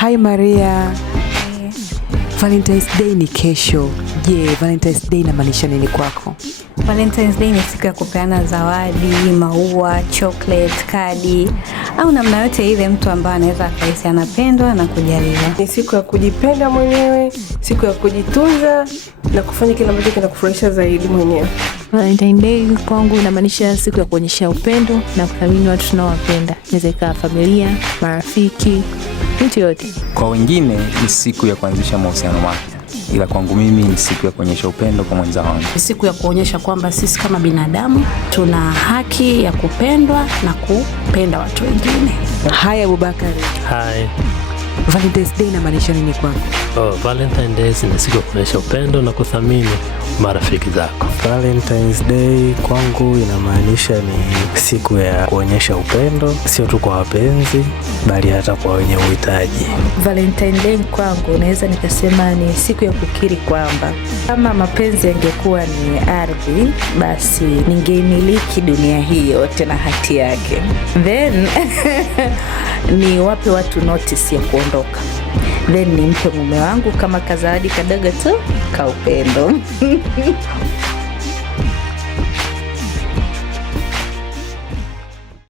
Hi Maria. Valentine's Day ni kesho. Je, Valentine's Day inamaanisha nini kwako? Valentine's Day ni siku ya kupeana zawadi, maua, chocolate, kadi au namna yote ile mtu ambaye anaweza akahisi anapendwa na kujaliwa. Ni siku ya kujipenda mwenyewe, siku ya kujitunza na kufanya kile ambacho kinakufurahisha zaidi mwenyewe. Valentine's Day kwangu inamaanisha siku ya kuonyesha upendo na kuthamini watu tunaowapenda. Inaweza ikawa familia, marafiki, mtu yote. Kwa wengine ni siku ya kuanzisha mahusiano mapya. Ila kwangu mimi ni siku ya kuonyesha upendo kwa mwenza wangu. Ni siku ya kuonyesha kwamba sisi kama binadamu tuna haki ya kupendwa na kupenda watu wengine. Hi Abubakari. Hi. Valentine's Day inamaanisha nini kwako? Valentine's Day ni siku ya kuonyesha upendo na kuthamini marafiki zako. Valentine's Day kwangu inamaanisha ni siku ya kuonyesha upendo, sio tu kwa wapenzi bali hata kwa wenye uhitaji. Valentine's Day kwangu naweza nikasema ni siku ya kukiri kwamba kama mapenzi yangekuwa ni ardhi, basi ningeimiliki dunia hii yote na hati yake. Then ni wape watu notice ya kuondoka. Then nimpe mume wangu kama kazawadi kadogo tu ka upendo.